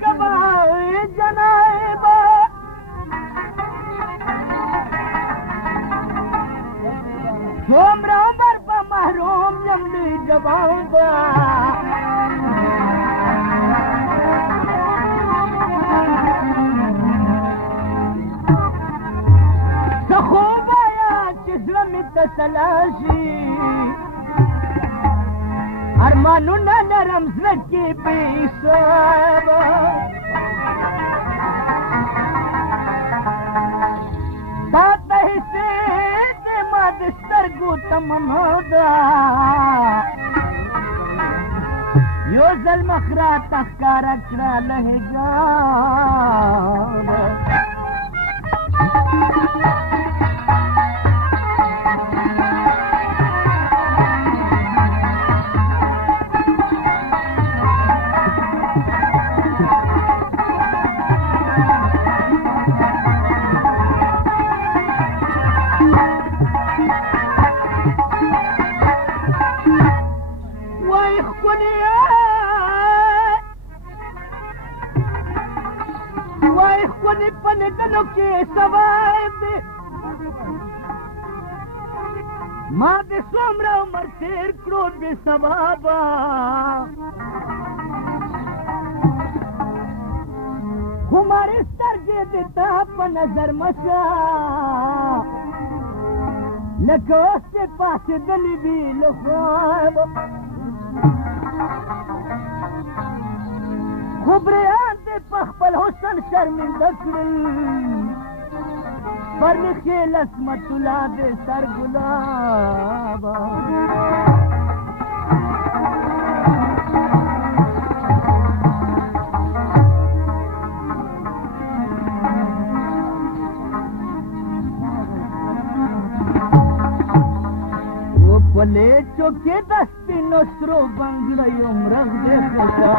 کبای جنایبا سومرا بر پا محروم یملی جوابا سخوبایا چزرمی تسلاشی ارمانونا نرم زلکی بیسابا تاتا حسید ما دسترگو تمنو دا یو ظلم اخرا تخکار اکرا لحجابا ونی پنی دلو کی سوائے دے ماں دے سومرا عمر تیر کروڑ بے سوابا ہمارے سرگے دیتا پا نظر مشا لکو اس کے پاس دلی بھی لخواب خبریان دے پخپل حسن شرمندہ کرل پر خیل اسمت اللہ دے سر گلابا وہ پلے چوکے دستی نصرو بنگڑی عمرغ دے خدا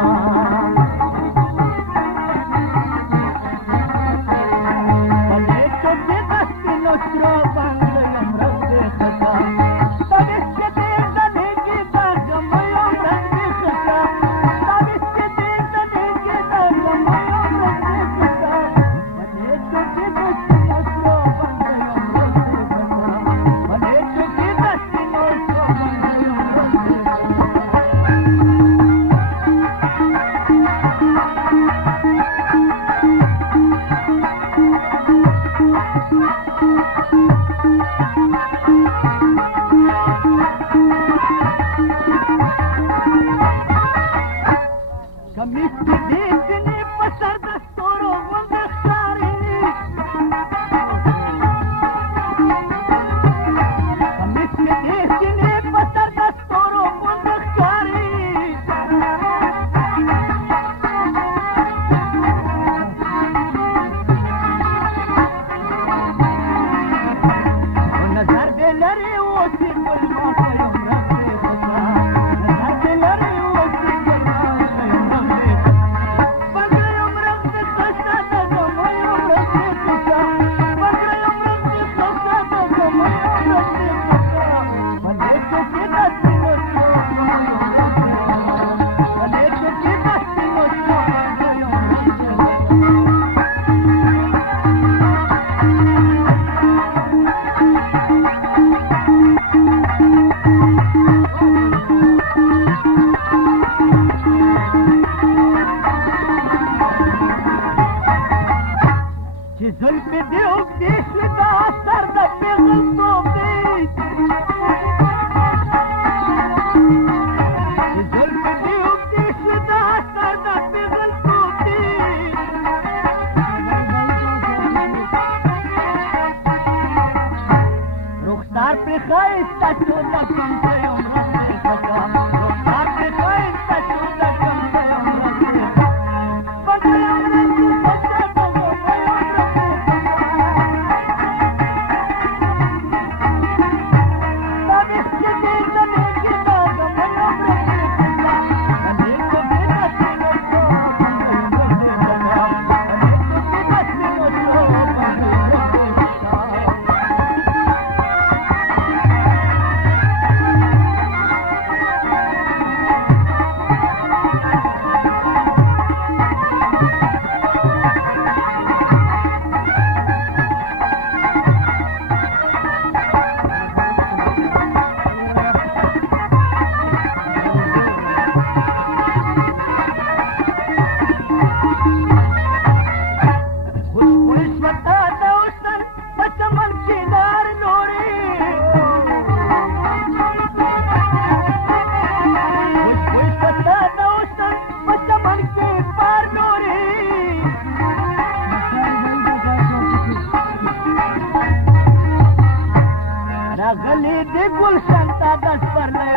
गुलशन दस पर ले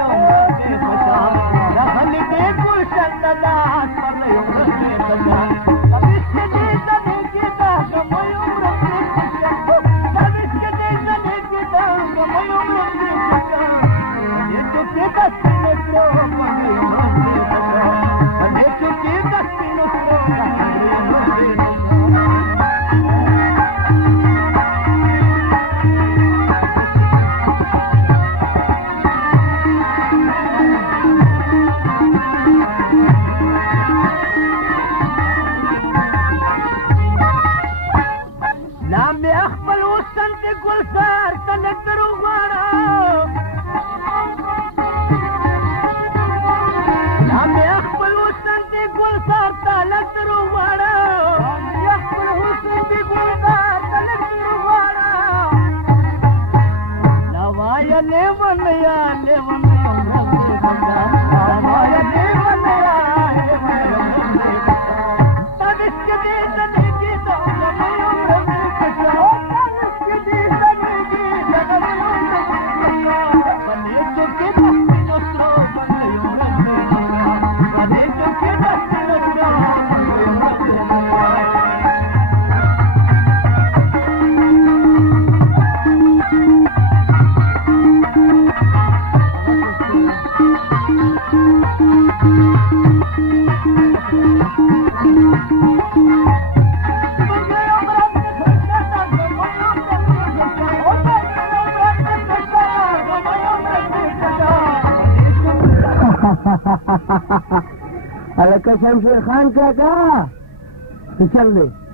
बचा रहल दे गुलशन दस पर ले बचा इसके दे जने की दाग मयूर से बचा इसके दे जने की दाग मयूर से बचा ये तो के दस नुस्रो मयूर से बचा ये तो के दस नुस्रो मयूर से गुलजार कलेक्टर उगाड़ा हमें अकबल हुसैन की गुलजार कलेक्टर उगाड़ा अकबल हुसैन की गुलजार कलेक्टर उगाड़ा नवाया लेवन या लेवन नवाया लेवन या लेवन तब इसके दे जने की दौलत على كشم شيخان كذا تشغلي